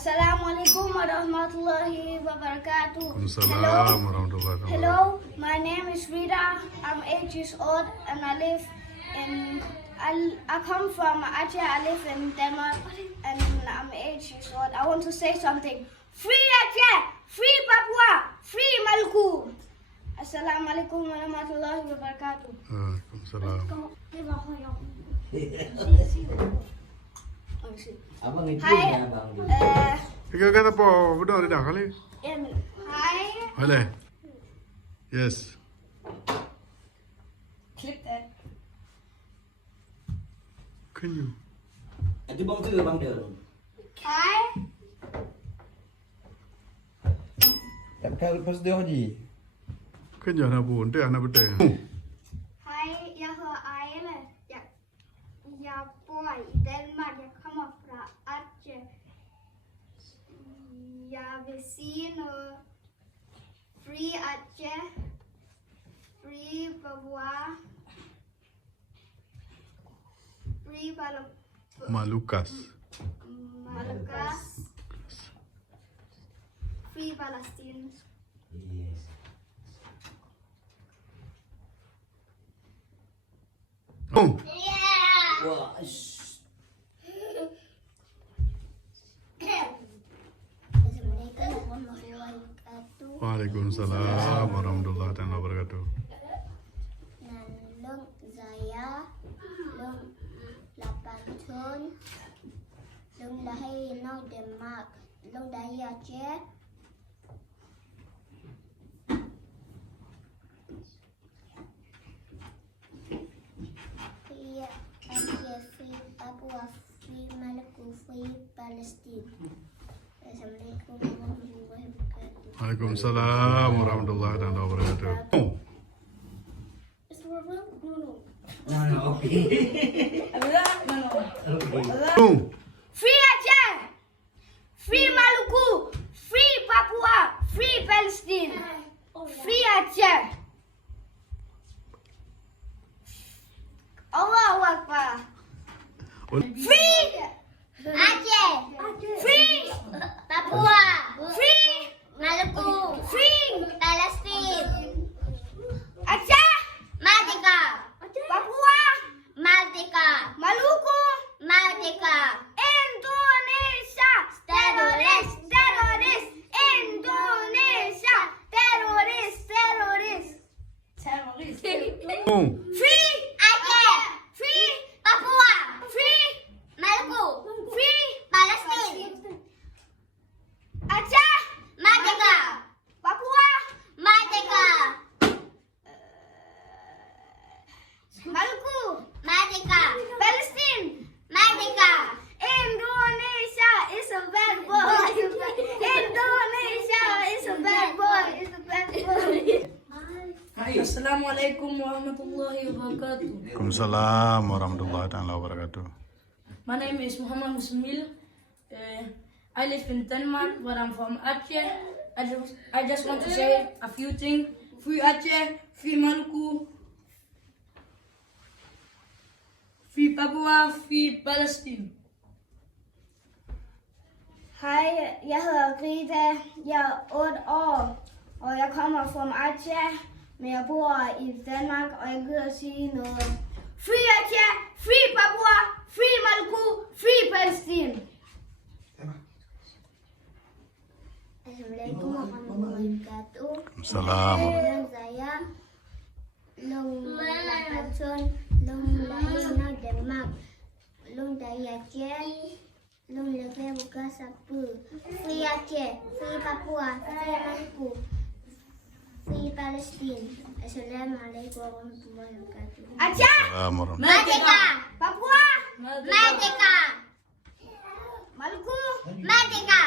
Assalamualaikum warahmatullahi wabarakatuh. Waalaikumsalam warahmatullahi wabarakatuh. Hello, my name is Rita. I'm 8 years old and I live in. I come from Aceh. I live in Denmark and I'm 8 years old. I want to say something. Free Aceh, free Papua, free Maluku. Assalamualaikum warahmatullahi wabarakatuh. Waalaikumsalam. Abang itu Hai. ya abang. Ikaw kata po, benar dah kali. Hi. Boleh. Yes. Click that. Can you? Itu bang tu bang dia. Hi. Em theo lepas dia Haji. Can you anak pun, dia anak betul. Hej, jag hör Aile. Jag bor i Danmark. Jag kommer från Aceh. Jag vill se något. Free Aceh. Free Papua. Free Malukas. Malukas. Free Palestine. Yes. Oh. Wah. Waalaikumsalam warahmatullahi wabarakatuh. Lung Zaya, Lung Lapantun, Lung Dahi no Denmark, Lung Dahi Aceh. Free Aceh, Free Papua, Free Maluku, Free Palestine. Assalamualaikum warahmatullahi wabarakatuh. Waalaikumsalam warahmatullahi wabarakatuh. Oh. Is the word real? No. No, okay. Okay. Oh. Free Aceh, Free Maluku, Free Papua, Free Palestine, Free Aceh. Allahu Akbar. Free Aceh, Free Papua, Free Maluku, Free Palestine. Aceh, Merdeka. Papua, Merdeka. Maluku, Merdeka. Indonesia, teroris, teroris. Indonesia, teroris, teroris. Oh. Free Aceh, Free Papua, Free Maluku, Free Palestine. Aceh, Merdeka. Papua, Merdeka. Maluku, Merdeka. Palestine, Merdeka. Indonesia is a bad boy. Indonesia is a bad boy. Is a bad boy. Assalamualaikum warahmatullahi wabarakatuh. Waalaikumsalam warahmatullahi wabarakatuh. My name is Muhammad Musmil. I live in Denmark, but I'm from Aceh. I just want to say a few things. Free Aceh, Free Maluku, Free Papua, Free Palestine. Hej, jeg hedder Rita. Jeg er 8 år, og jeg kommer fra Aceh, men jeg bor i Danmark, og jeg gider at sige noget. Free Aceh, Free Papua, Free Maluku, Free Palestine. Assalamualaikum warahmatullahi wabarakatuh. Waalaikumsalam. Lung Zaya, Lung Lapantun, Lung Dahi no Denmark, Lung Dahi Aceh, Lung Leve buka sapu. Free Aceh, Free Papua, Free Maluku, Free Palestine. Assalamualaikum warahmatullahi wabarakatuh. Aceh, Merdeka. Papua, Merdeka. Maluku, Merdeka.